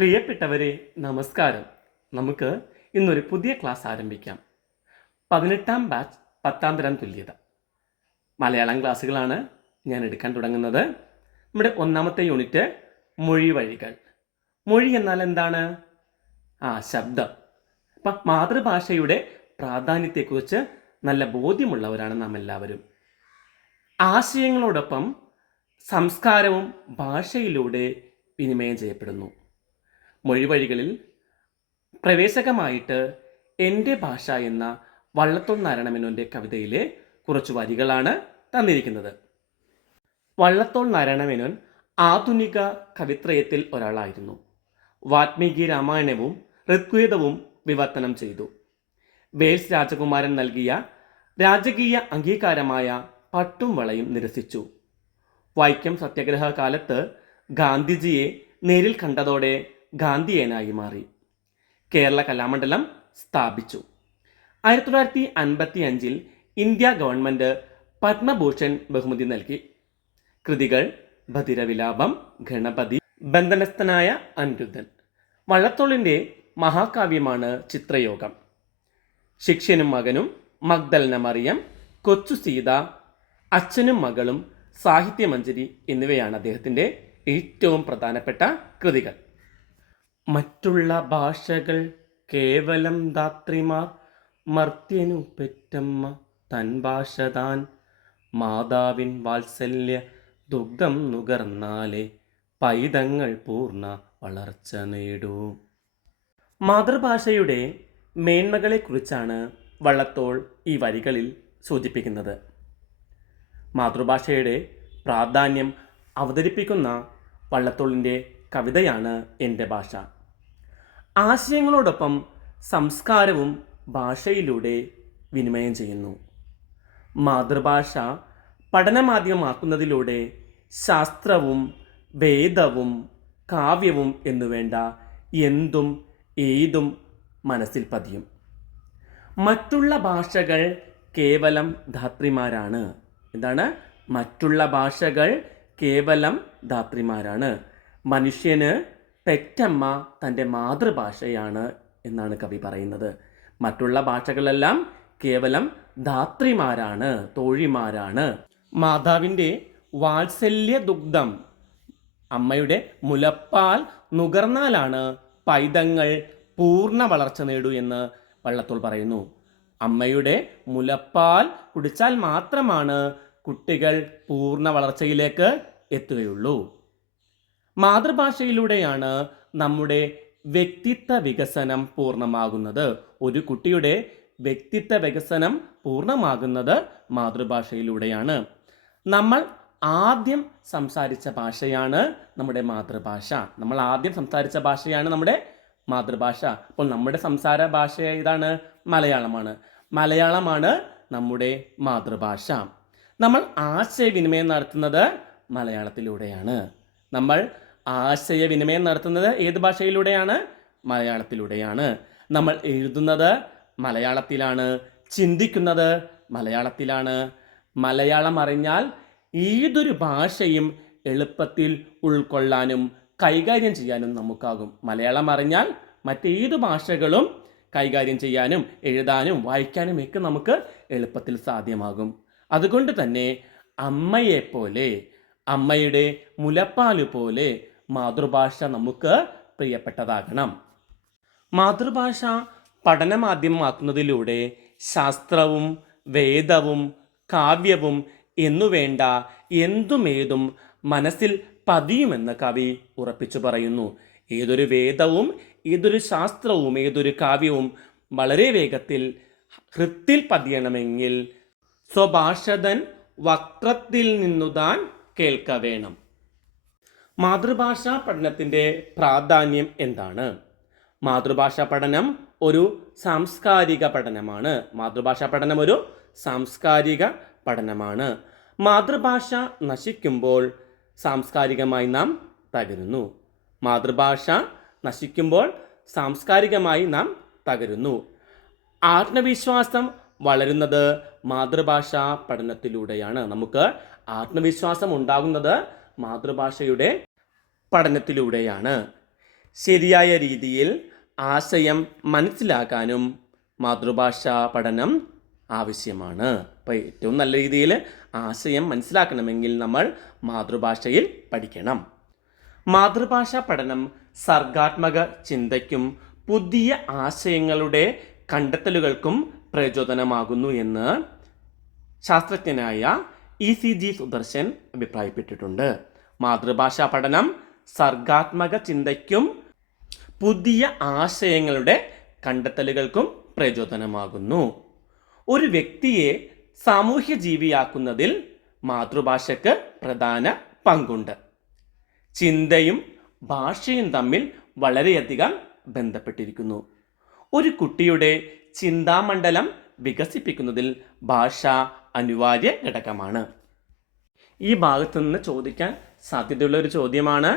പ്രിയപ്പെട്ടവരെ നമസ്കാരം. നമുക്ക് ഇന്നൊരു പുതിയ ക്ലാസ് ആരംഭിക്കാം. പതിനെട്ടാം ബാച്ച് പത്താം തരം തുല്യത. മലയാളം ക്ലാസ്സുകളാണ് ഞാൻ എടുക്കാൻ തുടങ്ങുന്നത്. നമ്മുടെ ഒന്നാമത്തെ യൂണിറ്റ് മൊഴി വഴികൾ. മൊഴി എന്നാൽ എന്താണ്? ആ ശബ്ദം. അപ്പം മാതൃഭാഷയുടെ പ്രാധാന്യത്തെക്കുറിച്ച് നല്ല ബോധ്യമുള്ളവരാണ് നാം എല്ലാവരും. ആശയങ്ങളോടൊപ്പം സംസ്കാരവും ഭാഷയിലൂടെ വിനിമയം ചെയ്യപ്പെടുന്നു. മൊഴിവഴികളിൽ പ്രവേശകമായിട്ട് എന്റെ ഭാഷ എന്ന വള്ളത്തോൾ നാരായണമേനോന്റെ കവിതയിലെ കുറച്ച് വരികളാണ് തന്നിരിക്കുന്നത്. വള്ളത്തോൾ നാരായണമേനോൻ ആധുനിക കവിത്രയത്തിൽ ഒരാളായിരുന്നു. വാത്മീകി രാമായണവും ഋഗ്വേദവും വിവർത്തനം ചെയ്തു. വേൽസ് രാജകുമാരൻ നൽകിയ രാജകീയ അംഗീകാരമായ പട്ടും വളയും നിരസിച്ചു. വൈക്കം സത്യാഗ്രഹ കാലത്ത് ഗാന്ധിജിയെ നേരിൽ കണ്ടതോടെ ഗാന്ധിയനായി മാറി. കേരള കലാമണ്ഡലം സ്ഥാപിച്ചു. ആയിരത്തി തൊള്ളായിരത്തി അൻപത്തി അഞ്ചിൽ ഇന്ത്യ ഗവൺമെന്റ് പത്മഭൂഷൺ ബഹുമതി നൽകി. കൃതികൾ ഭതിരവിലാപം ഗണപതി ബന്ധനസ്ഥനായ അനിരുദ്ധൻ. വള്ളത്തോളിന്റെ മഹാകാവ്യമാണ് ചിത്രയോഗം. ശിഷ്യനും മകനും മഗ്ദലന മറിയം കൊച്ചു സീത അച്ഛനും മകളും സാഹിത്യമഞ്ജരി എന്നിവയാണ് അദ്ദേഹത്തിന്റെ ഏറ്റവും പ്രധാനപ്പെട്ട കൃതികൾ. മറ്റുള്ള ഭാഷകൾ കേവലം ധാത്രിമാർ മർത്യനു പെറ്റമ്മ തൻ ഭാഷ താൻ. മാതാവിൻ വാത്സല്യ ദുഗ്ധം നുകർന്നാലേ പൈതങ്ങൾ പൂർണ വളർച്ച നേടൂ. മാതൃഭാഷയുടെ മേന്മകളെക്കുറിച്ചാണ് വള്ളത്തോൾ ഈ വരികളിൽ സൂചിപ്പിക്കുന്നത്. മാതൃഭാഷയുടെ പ്രാധാന്യം അവതരിപ്പിക്കുന്ന വള്ളത്തോളിന്റെ കവിതയാണ് എന്റെ ഭാഷ. ആശയങ്ങളോടൊപ്പം സംസ്കാരവും ഭാഷയിലൂടെ വിനിമയം ചെയ്യുന്നു. മാതൃഭാഷ പഠനമാധ്യമമാക്കുന്നതിലൂടെ ശാസ്ത്രവും വേദവും കാവ്യവും എന്നുവേണ്ട എന്തും ഏതും മനസ്സിൽ പതിയും. മറ്റുള്ള ഭാഷകൾ കേവലം ധാത്രിമാരാണ്. എന്താണ്? മറ്റുള്ള ഭാഷകൾ കേവലം ധാത്രിമാരാണ്. മനുഷ്യന് പെറ്റമ്മ തന്റെ മാതൃഭാഷയാണ് എന്നാണ് കവി പറയുന്നത്. മറ്റുള്ള ഭാഷകളെല്ലാം കേവലം ധാത്രിമാരാണ് തോഴിമാരാണ്. മാതാവിന്റെ വാത്സല്യ ദുഗ്ധം അമ്മയുടെ മുലപ്പാൽ നുകർന്നാലാണ് പൈതങ്ങൾ പൂർണ വളർച്ച നേടൂ എന്ന് വള്ളത്തോൾ പറയുന്നു. അമ്മയുടെ മുലപ്പാൽ കുടിച്ചാൽ മാത്രമാണ് കുട്ടികൾ പൂർണ വളർച്ചയിലേക്ക് എത്തുകയുള്ളൂ. മാതൃഭാഷയിലൂടെയാണ് നമ്മുടെ വ്യക്തിത്വ വികസനം പൂർണമാകുന്നത്. ഒരു കുട്ടിയുടെ വ്യക്തിത്വ വികസനം പൂർണമാകുന്നത് മാതൃഭാഷയിലൂടെയാണ്. നമ്മൾ ആദ്യം സംസാരിച്ച ഭാഷയാണ് നമ്മുടെ മാതൃഭാഷ. നമ്മൾ ആദ്യം സംസാരിച്ച ഭാഷയാണ് നമ്മുടെ മാതൃഭാഷ. അപ്പോൾ നമ്മുടെ സംസാര ഭാഷ ഏതാണ്? മലയാളമാണ്. മലയാളമാണ് നമ്മുടെ മാതൃഭാഷ. നമ്മൾ ആശയവിനിമയം നടത്തുന്നത് മലയാളത്തിലൂടെയാണ്. നമ്മൾ ആശയവിനിമയം നടത്തുന്നത് ഏത് ഭാഷയിലൂടെയാണ്? മലയാളത്തിലൂടെയാണ്. നമ്മൾ എഴുതുന്നത് മലയാളത്തിലാണ്. ചിന്തിക്കുന്നത് മലയാളത്തിലാണ്. മലയാളം അറിഞ്ഞാൽ ഏതൊരു ഭാഷയും എളുപ്പത്തിൽ ഉൾക്കൊള്ളാനും കൈകാര്യം ചെയ്യാനും നമുക്കാകും. മലയാളം അറിഞ്ഞാൽ മറ്റേത് ഭാഷകളും കൈകാര്യം ചെയ്യാനും എഴുതാനും വായിക്കാനും ഒക്കെ നമുക്ക് എളുപ്പത്തിൽ സാധ്യമാകും. അതുകൊണ്ട് തന്നെ അമ്മയെപ്പോലെ അമ്മയുടെ മുലപ്പാൽ പോലെ മാതൃഭാഷ നമുക്ക് പ്രിയപ്പെട്ടതാകണം. മാതൃഭാഷ പഠനമാധ്യമമാക്കുന്നതിലൂടെ ശാസ്ത്രവും വേദവും കാവ്യവും എന്നുവേണ്ട എന്തുമേതും മനസ്സിൽ പതിയുമെന്ന് കവി ഉറപ്പിച്ചു പറയുന്നു. ഏതൊരു വേദവും ഏതൊരു ശാസ്ത്രവും ഏതൊരു കാവ്യവും വളരെ വേഗത്തിൽ ഹൃത്തിൽ പതിയണമെങ്കിൽ സ്വഭാഷതൻ വക്രത്തിൽ നിന്നുതാൻ കേൾക്ക വേണം മാതൃഭാഷാ പഠനത്തിന്റെ പ്രാധാന്യം എന്താണ്? മാതൃഭാഷാ പഠനം ഒരു സാംസ്കാരിക പഠനമാണ്. മാതൃഭാഷാ പഠനം ഒരു സാംസ്കാരിക പഠനമാണ്. മാതൃഭാഷ നശിക്കുമ്പോൾ സാംസ്കാരികമായി നാം തകരുന്നു. മാതൃഭാഷ നശിക്കുമ്പോൾ സാംസ്കാരികമായി നാം തകരുന്നു. ആത്മവിശ്വാസം വളരുന്നത് മാതൃഭാഷ പഠനത്തിലൂടെയാണ്. നമുക്ക് ആത്മവിശ്വാസം ഉണ്ടാകുന്നത് മാതൃഭാഷയുടെ പഠനത്തിലൂടെയാണ്. ശരിയായ രീതിയിൽ ആശയം മനസ്സിലാക്കാനും മാതൃഭാഷാ പഠനം ആവശ്യമാണ്. അപ്പോൾ ഏറ്റവും നല്ല രീതിയിൽ ആശയം മനസ്സിലാക്കണമെങ്കിൽ നമ്മൾ മാതൃഭാഷയിൽ പഠിക്കണം. മാതൃഭാഷാ പഠനം സർഗാത്മക ചിന്തയ്ക്കും പുതിയ ആശയങ്ങളുടെ കണ്ടെത്തലുകൾക്കും പ്രചോദനമാകുന്നു എന്ന് ശാസ്ത്രജ്ഞനായ ഇ സി ജി സുദർശൻ അഭിപ്രായപ്പെട്ടിട്ടുണ്ട്. മാതൃഭാഷാ പഠനം സർഗാത്മക ചിന്തയ്ക്കും പുതിയ ആശയങ്ങളുടെ കണ്ടെത്തലുകൾക്കും പ്രചോദനമാകുന്നു. ഒരു വ്യക്തിയെ സാമൂഹ്യ ജീവിയാക്കുന്നതിൽ മാതൃഭാഷയ്ക്ക് പ്രധാന പങ്കുണ്ട്. ചിന്തയും ഭാഷയും തമ്മിൽ വളരെയധികം ബന്ധപ്പെട്ടിരിക്കുന്നു. ഒരു കുട്ടിയുടെ ചിന്താമണ്ഡലം വികസിപ്പിക്കുന്നതിൽ ഭാഷ അനിവാര്യ ഘടകമാണ് ഈ ഭാഗത്തുനിന്ന് ചോദിക്കാൻ സാധ്യതയുള്ള ഒരു ചോദ്യമാണ്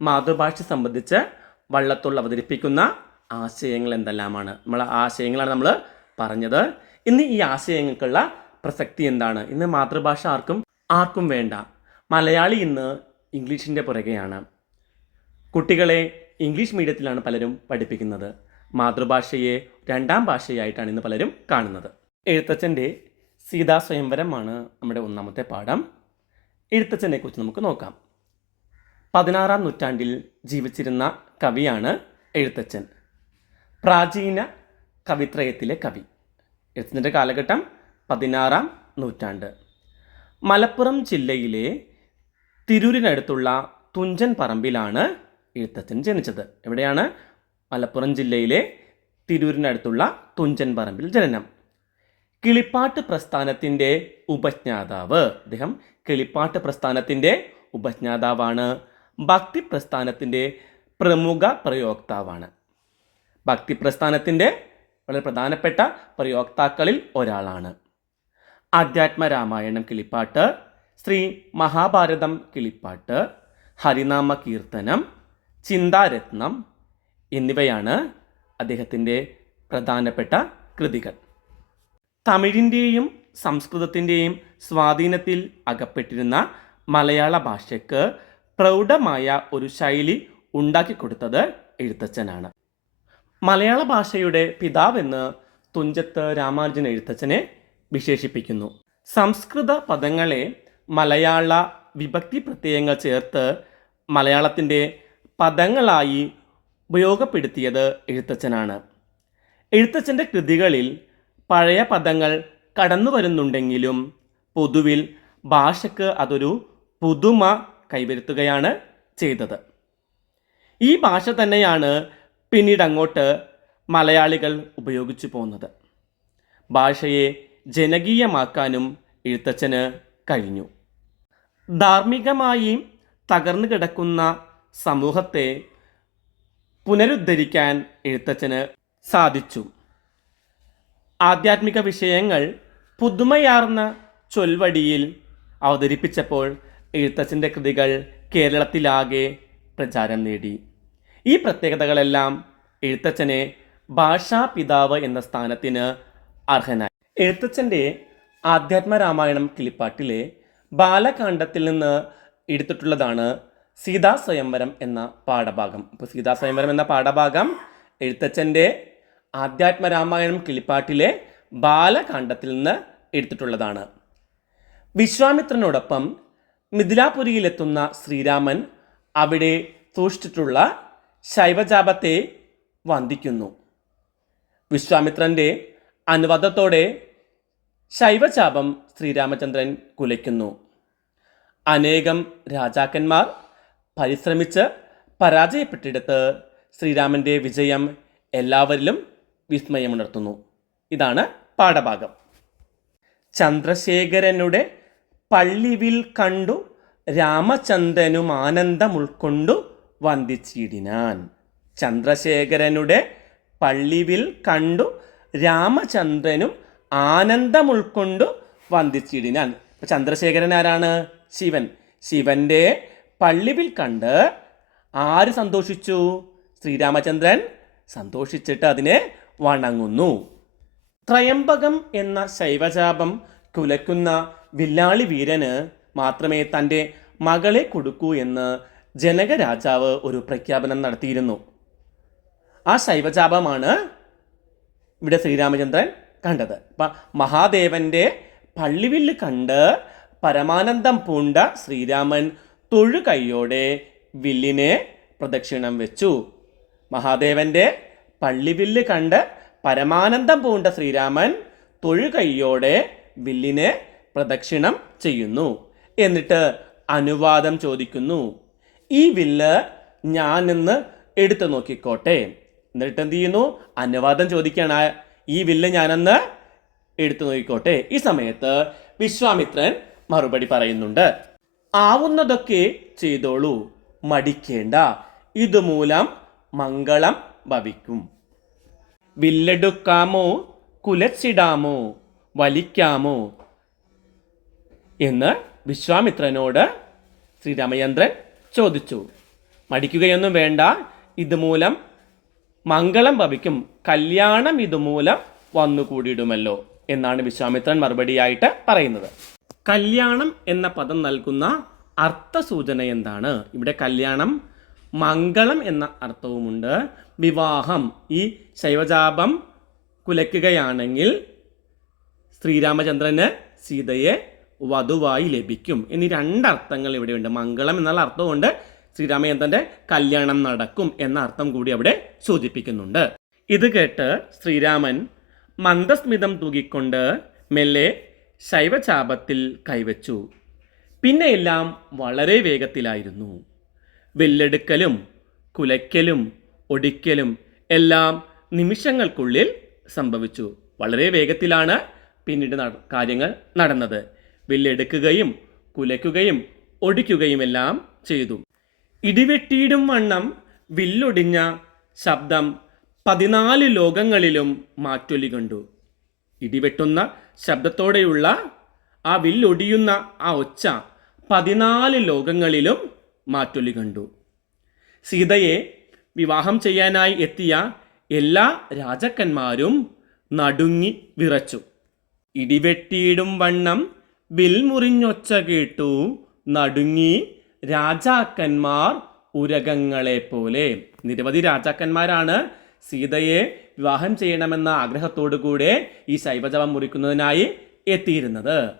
മാതൃഭാഷ സംബന്ധിച്ച് വള്ളത്തോൾ അവതരിപ്പിക്കുന്ന ആശയങ്ങൾ എന്തെല്ലാമാണ് നമ്മൾ ആശയങ്ങളാണ് നമ്മൾ പറഞ്ഞത്. ഇന്ന് ഈ ആശയങ്ങൾക്കുള്ള പ്രസക്തി എന്താണ്? ഇന്ന് മാതൃഭാഷ ആർക്കും ആർക്കും വേണ്ട. മലയാളി ഇന്ന് ഇംഗ്ലീഷിന്റെ പുറകെയാണ്. കുട്ടികളെ ഇംഗ്ലീഷ് മീഡിയത്തിലാണ് പലരും പഠിപ്പിക്കുന്നത്. മാതൃഭാഷയെ രണ്ടാം ഭാഷയായിട്ടാണ് ഇന്ന് പലരും കാണുന്നത്. എഴുത്തച്ഛന്റെ സീതാ സ്വയംവരമാണ് നമ്മുടെ ഒന്നാമത്തെ പാഠം. എഴുത്തച്ഛനെക്കുറിച്ച് നമുക്ക് നോക്കാം. പതിനാറാം നൂറ്റാണ്ടിൽ ജീവിച്ചിരുന്ന കവിയാണ് എഴുത്തച്ഛൻ. പ്രാചീന കവിത്രയത്തിലെ കവി. എഴുത്തച്ഛന്റെ കാലഘട്ടം പതിനാറാം നൂറ്റാണ്ട്. മലപ്പുറം ജില്ലയിലെ തിരൂരിനടുത്തുള്ള തുഞ്ചൻ പറമ്പിലാണ് എഴുത്തച്ഛൻ ജനിച്ചത്. എവിടെയാണ്? മലപ്പുറം ജില്ലയിലെ തിരൂരിനടുത്തുള്ള തുഞ്ചൻ പറമ്പിൽ ജനനം. കിളിപ്പാട്ട് പ്രസ്ഥാനത്തിന്റെ ഉപജ്ഞാതാവ്. അദ്ദേഹം കിളിപ്പാട്ട് പ്രസ്ഥാനത്തിന്റെ ഉപജ്ഞാതാവാണ്. ഭക്തി പ്രസ്ഥാനത്തിന്റെ പ്രമുഖ പ്രയോക്താവാണ്. ഭക്തി പ്രസ്ഥാനത്തിന്റെ വളരെ പ്രധാനപ്പെട്ട പ്രയോക്താക്കളിൽ ഒരാളാണ്. ആധ്യാത്മ രാമായണം കിളിപ്പാട്ട് ശ്രീ മഹാഭാരതം കിളിപ്പാട്ട് ഹരിനാമ കീർത്തനം ചിന്താരത്നം എന്നിവയാണ് അദ്ദേഹത്തിന്റെ പ്രധാനപ്പെട്ട കൃതികൾ. തമിഴിന്റെയും സംസ്കൃതത്തിന്റെയും സ്വാധീനത്തിൽ അകപ്പെട്ടിരുന്ന മലയാള ഭാഷയ്ക്ക് പ്രൗഢമായ ഒരു ശൈലി ഉണ്ടാക്കിക്കൊടുത്തത് എഴുത്തച്ഛനാണ്. മലയാള ഭാഷയുടെ പിതാവെന്ന് തുഞ്ചത്ത് രാമാനുജൻ എഴുത്തച്ഛനെ വിശേഷിപ്പിക്കുന്നു. സംസ്കൃത പദങ്ങളെ മലയാള വിഭക്തി പ്രത്യയങ്ങൾ ചേർത്ത് മലയാളത്തിന്റെ പദങ്ങളായി ഉപയോഗപ്പെടുത്തിയത് എഴുത്തച്ഛനാണ്. എഴുത്തച്ഛന്റെ കൃതികളിൽ പഴയ പദങ്ങൾ കടന്നു വരുന്നുണ്ടെങ്കിലും പൊതുവിൽ ഭാഷയ്ക്ക് അതൊരു പുതുമ കൈവരുത്തുകയാണ് ചെയ്തത്. ഈ ഭാഷ തന്നെയാണ് പിന്നീട് അങ്ങോട്ട് മലയാളികൾ ഉപയോഗിച്ചു പോകുന്നത് ഭാഷയെ ജനകീയമാക്കാനും എഴുത്തച്ഛന് കഴിഞ്ഞു. ധാർമ്മികമായി തകർന്നു കിടക്കുന്ന സമൂഹത്തെ പുനരുദ്ധരിക്കാൻ എഴുത്തച്ഛന് സാധിച്ചു. ആധ്യാത്മിക വിഷയങ്ങൾ പുതുമയാർന്ന ചൊൽവടിയിൽ അവതരിപ്പിച്ചപ്പോൾ എഴുത്തച്ഛന്റെ കൃതികൾ കേരളത്തിലാകെ പ്രചാരം നേടി. ഈ പ്രത്യേകതകളെല്ലാം എഴുത്തച്ഛനെ ഭാഷാപിതാവ് എന്ന സ്ഥാനത്തിന് അർഹനായി. എഴുത്തച്ഛന്റെ ആധ്യാത്മ രാമായണം കിളിപ്പാട്ടിലെ ബാലകാണ്ഡത്തിൽ നിന്ന് എടുത്തിട്ടുള്ളതാണ് സീതാ സ്വയംവരം എന്ന പാഠഭാഗം. അപ്പോൾ സീതാ സ്വയംവരം എന്ന പാഠഭാഗം എഴുത്തച്ഛന്റെ ആധ്യാത്മ രാമായണം കിളിപ്പാട്ടിലെ ബാലകാണ്ഡത്തിൽ നിന്ന് എടുത്തിട്ടുള്ളതാണ്. വിശ്വാമിത്രനോടൊപ്പം മിഥിലാപുരിയിലെത്തുന്ന ശ്രീരാമൻ അവിടെ സൂക്ഷിച്ചിട്ടുള്ള ശൈവജാപത്തെ വന്ദിക്കുന്നു. വിശ്വാമിത്രന്റെ അനുവാദത്തോടെ ശൈവചാപം ശ്രീരാമചന്ദ്രൻ കുലയ്ക്കുന്നു. അനേകം രാജാക്കന്മാർ പരിശ്രമിച്ച് പരാജയപ്പെട്ടിടത്ത് ശ്രീരാമന്റെ വിജയം എല്ലാവരിലും വിസ്മയമുണർത്തുന്നു. ഇതാണ് പാഠഭാഗം. ചന്ദ്രശേഖരനുടെ പള്ളിവിൽ കണ്ടു രാമചന്ദ്രനും ആനന്ദം ഉൾക്കൊണ്ടു വന്ദിച്ചിടിനാൻ. ചന്ദ്രശേഖരനുടെ പള്ളിവിൽ കണ്ടു രാമചന്ദ്രനും ആനന്ദം ഉൾക്കൊണ്ടു വന്ദിച്ചിടിനാൻ. ചന്ദ്രശേഖരൻ ആരാണ്? ശിവൻ. ശിവന്റെ പള്ളിവിൽ കണ്ട് ആര് സന്തോഷിച്ചു? ശ്രീരാമചന്ദ്രൻ സന്തോഷിച്ചിട്ട് അതിനെ വണങ്ങുന്നു. ത്രയംബകം എന്ന ശൈവജാപം കുലക്കുന്ന വില്ലാളി വീരന് മാത്രമേ തന്റെ മകളെ കൊടുക്കൂ എന്ന് ജനക രാജാവ് ഒരു പ്രഖ്യാപനം നടത്തിയിരുന്നു. ആ ശൈവചാപമാണ് ഇവിടെ ശ്രീരാമചന്ദ്രൻ കണ്ടത്. അപ്പം മഹാദേവന്റെ പള്ളിവില്ല് കണ്ട് പരമാനന്ദം പൂണ്ട ശ്രീരാമൻ തൊഴു കൈയോടെ വില്ലിനെ പ്രദക്ഷിണം വെച്ചു. മഹാദേവന്റെ പള്ളിവില്ല് കണ്ട് പരമാനന്ദം പൂണ്ട ശ്രീരാമൻ തൊഴു കൈയോടെ വില്ലിനെ പ്രദക്ഷിണം ചെയ്യുന്നു. എന്നിട്ട് അനുവാദം ചോദിക്കുന്നു. ഈ വില്ല് ഞാനിന്ന് എടുത്തു നോക്കിക്കോട്ടെ. എന്നിട്ട് എന്ത് ചെയ്യുന്നു? അനുവാദം ചോദിക്കുകയാണ്. ഈ വില്ല് ഞാനെന്ന് എടുത്തു നോക്കിക്കോട്ടെ. ഈ സമയത്ത് വിശ്വാമിത്രൻ മറുപടി പറയുന്നുണ്ട്. ആവുന്നതൊക്കെ ചെയ്തോളൂ. മടിക്കേണ്ട. ഇതുമൂലം മംഗളം ഭവിക്കും. വില്ലെടുക്കാമോ? കുലച്ചിടാമോ? വലിക്കാമോ? എന്ന് വിശ്വാമിത്രനോട് ശ്രീരാമചന്ദ്രൻ ചോദിച്ചു. മടിക്കുകയൊന്നും വേണ്ട. ഇതുമൂലം മംഗളം ഭവിക്കും. കല്യാണം ഇതുമൂലം വന്നുകൂടിയിടുമല്ലോ എന്നാണ് വിശ്വാമിത്രൻ മറുപടിയായിട്ട് പറയുന്നത്. കല്യാണം എന്ന പദം നൽകുന്ന അർത്ഥസൂചന എന്താണ്? ഇവിടെ കല്യാണം മംഗളം എന്ന അർത്ഥവുമുണ്ട്. വിവാഹം ഈ ശൈവജാപം കുലയ്ക്കുകയാണെങ്കിൽ ശ്രീരാമചന്ദ്രന് സീതയെ വധുവായി ലഭിക്കും എന്നീ രണ്ടർത്ഥങ്ങൾ ഇവിടെയുണ്ട്. മംഗളം എന്നുള്ള അർത്ഥമുണ്ട് ശ്രീരാമചന്ദ്രന്റെ കല്യാണം നടക്കും എന്ന അർത്ഥം കൂടി അവിടെ സൂചിപ്പിക്കുന്നുണ്ട്. ഇത് കേട്ട് ശ്രീരാമൻ മന്ദസ്മിതം തൂകിക്കൊണ്ട് മെല്ലെ ശൈവചാപത്തിൽ കൈവച്ചു. പിന്നെ എല്ലാം വളരെ വേഗത്തിലായിരുന്നു. വെല്ലെടുക്കലും കുലയ്ക്കലും ഒടിക്കലും എല്ലാം നിമിഷങ്ങൾക്കുള്ളിൽ സംഭവിച്ചു. വളരെ വേഗത്തിലാണ് പിന്നീട് കാര്യങ്ങൾ നടന്നത്. വില്ലെടുക്കുകയും കുലയ്ക്കുകയും ഒടിക്കുകയുമെല്ലാം ചെയ്തു. ഇടിവെട്ടിയിടും വണ്ണം വില്ലൊടിഞ്ഞ ശബ്ദം പതിനാല് ലോകങ്ങളിലും മാറ്റൊലി കണ്ടു. ഇടിവെട്ടുന്ന ശബ്ദത്തോടെയുള്ള ആ വില്ലൊടിയുന്ന ആ ഒച്ച പതിനാല് ലോകങ്ങളിലും മാറ്റൊലി കണ്ടു. സീതയെ വിവാഹം ചെയ്യാനായി എത്തിയ എല്ലാ രാജാക്കന്മാരും നടുങ്ങി വിറച്ചു. ഇടിവെട്ടിയിടും വണ്ണം വിൽമുറിഞ്ഞൊച്ച കേട്ടു. നടുങ്ങി രാജാക്കന്മാർ ഉരകങ്ങളെ പോലെ. നിരവധി രാജാക്കന്മാരാണ് സീതയെ വിവാഹം ചെയ്യണമെന്ന ആഗ്രഹത്തോടു കൂടെ ഈ ശൈവജപം മുറിക്കുന്നതിനായി എത്തിയിരുന്നത്.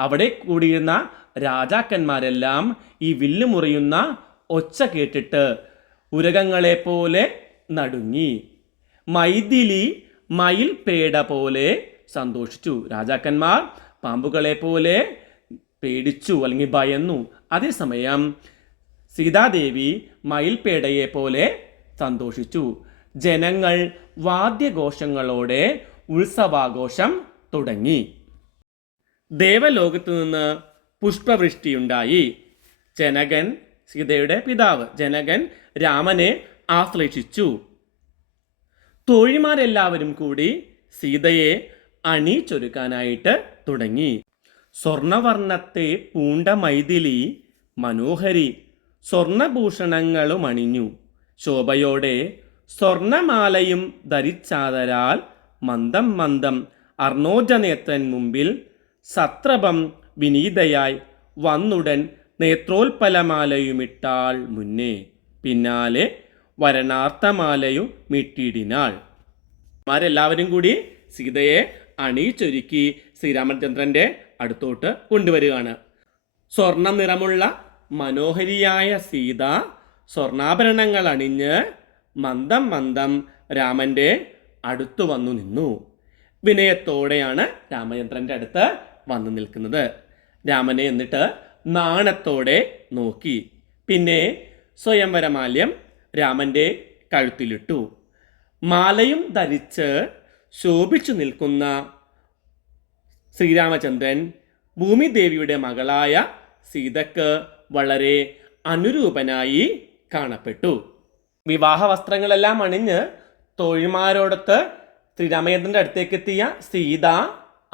അവിടെ കൂടിയിരുന്ന രാജാക്കന്മാരെല്ലാം ഈ വില്ല് മുറിയുന്ന ഒച്ച കേട്ടിട്ട് ഉരകങ്ങളെ പോലെ നടുങ്ങി. മൈഥിലി മയിൽ പേട പോലെ സന്തോഷിച്ചു. രാജാക്കന്മാർ പാമ്പുകളെ പോലെ പേടിച്ചു അല്ലെങ്കിൽ ഭയന്നു. അതേസമയം സീതാദേവി മയിൽപേടയെ പോലെ സന്തോഷിച്ചു. ജനങ്ങൾ വാദ്യഘോഷങ്ങളോടെ ഉത്സവാഘോഷം തുടങ്ങി. ദേവലോകത്തു നിന്ന് പുഷ്പവൃഷ്ടിയുണ്ടായി. ജനകൻ സീതയുടെ പിതാവ് ജനകൻ രാമനെ ആശ്ലേഷിച്ചു. തോഴിമാരെല്ലാവരും കൂടി സീതയെ അണിച്ചൊരുക്കാനായിട്ട് തുടങ്ങി. സ്വർണവർണത്തെ പൂണ്ട മൈഥിലി മനോഹരി സ്വർണഭൂഷണങ്ങളുമണിഞ്ഞു ശോഭയോടെ സ്വർണമാലയും ധരിച്ചാതരാൽ മന്ദം മന്ദം അർണോജനേത്രൻ മുമ്പിൽ സത്രപം വിനീതയായി വന്നുടൻ നേത്രോൽപലമാലയുമിട്ടാൾ മുന്നേ. പിന്നാലെ വരണാർത്ഥമാലയും മിട്ടിടിനാൾ മാരെല്ലാവരും കൂടി സീതയെ അണിയിച്ചൊരുക്കി ശ്രീരാമചന്ദ്രന്റെ അടുത്തോട്ട് കൊണ്ടുവരികയാണ്. സ്വർണ നിറമുള്ള മനോഹരിയായ സീത സ്വർണാഭരണങ്ങൾ അണിഞ്ഞ് മന്ദം മന്ദം രാമന്റെ അടുത്തു വന്നു നിന്നു. വിനയത്തോടെയാണ് രാമചന്ദ്രന്റെ അടുത്ത് വന്നു നിൽക്കുന്നത്. രാമനെ എന്നിട്ട് നാണത്തോടെ നോക്കി. പിന്നെ സ്വയംവരമാല്യം രാമന്റെ കഴുത്തിലിട്ടു. മാലയും ധരിച്ച് ശോഭിച്ചു നിൽക്കുന്ന ശ്രീരാമചന്ദ്രൻ ഭൂമിദേവിയുടെ മകളായ സീതക്ക് വളരെ അനുരൂപനായി കാണപ്പെട്ടു. വിവാഹ വസ്ത്രങ്ങളെല്ലാം അണിഞ്ഞ് തോഴിമാരോടൊത്ത് ശ്രീരാമചന്ദ്രന്റെ അടുത്തേക്ക് എത്തിയ സീത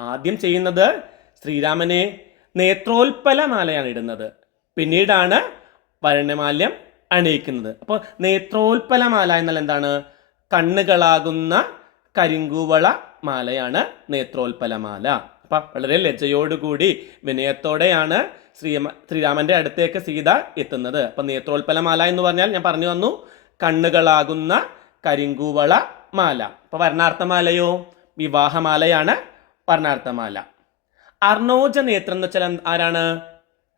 ആദ്യം ചെയ്യുന്നത് ശ്രീരാമനെ നേത്രോൽപ്പലമാലയാണ് ഇടുന്നത്. പിന്നീടാണ് വരണമാല്യം അണിയിക്കുന്നത്. അപ്പോൾ നേത്രോൽപ്പലമാല എന്നാൽ എന്താണ്? കണ്ണുകളാകുന്ന കരിങ്കൂവള മാലയാണ് നേത്രോൽപ്പല മാല അപ്പൊ വളരെ ലജ്ജയോടുകൂടി വിനയത്തോടെയാണ് ശ്രീ ശ്രീരാമന്റെ അടുത്തേക്ക് സീത എത്തുന്നത്. അപ്പൊ നേത്രോൽപ്പല മാല എന്ന് പറഞ്ഞാൽ ഞാൻ പറഞ്ഞു വന്നു കണ്ണുകളാകുന്ന കരിങ്കൂവള മാല. അപ്പോൾ വർണാർത്ഥമാലയോ? വിവാഹമാലയാണ് വർണാർത്ഥമാല. അർണോജ നേത്രം എന്ന് വെച്ചാൽ ആരാണ്?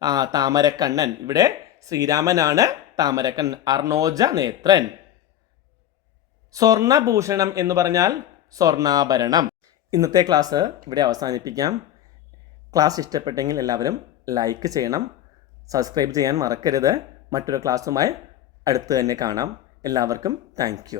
ആ താമരക്കണ്ണൻ. ഇവിടെ ശ്രീരാമനാണ് താമരക്കണ്ണൻ അർണോജ നേത്രൻ സ്വർണഭൂഷണം എന്ന് പറഞ്ഞാൽ സ്വർണാഭരണം ഇന്നത്തെ ക്ലാസ് ഇവിടെ അവസാനിപ്പിക്കാം. ക്ലാസ് ഇഷ്ടപ്പെട്ടെങ്കിൽ എല്ലാവരും ലൈക്ക് ചെയ്യണം. സബ്സ്ക്രൈബ് ചെയ്യാൻ മറക്കരുത്. മറ്റൊരു ക്ലാസ്സുമായി അടുത്ത് തന്നെ കാണാം. എല്ലാവർക്കും താങ്ക്